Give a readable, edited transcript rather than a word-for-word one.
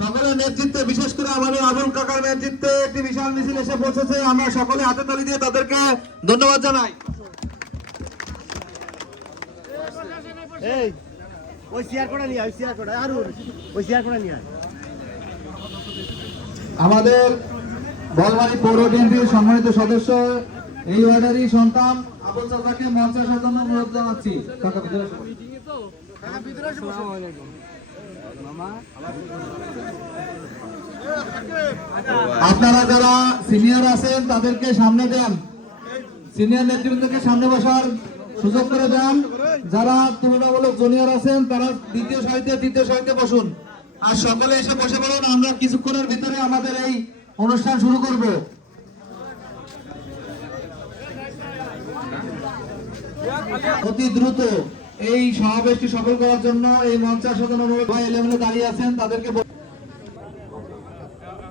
সকলের নেতৃত্বে, বিশেষ করে আমাদের আবুল কাকার নেতৃত্বে একটি বিশাল মিছিল এসে পৌঁছেছে। আমরা সকলে হাতে তালি দিয়ে তাদেরকে ধন্যবাদ জানাই। আমাদের বলবাড়ি পৌর বিএনপির সম্মানিত সদস্য, এই ওয়ার্ডেরই সন্তান আবুল চাচাকে মঞ্চে আসার জন্য অনুরোধ জানাচ্ছি। আপনারা যারা সিনিয়র আছেন তাদেরকে সামনে দেন, সিনিয়র নেতৃবৃন্দকে সামনে বসার সুযোগ করে দেন। যারা তুলনামূলক জুনিয়র আছেন তারা তৃতীয় সারিতে বসুন। আর সকলে এসে বসে পড়ুন। আমরা কিছুক্ষণের ভিতরে আমাদের এই অনুষ্ঠান শুরু করব। অতি দ্রুত এই সমাবেশটি সফল করার জন্য এই মঞ্চে আসার জন্য অনুরোধ। ভাই এলেমেলে দাঁড়িয়ে আছেন তাদেরকে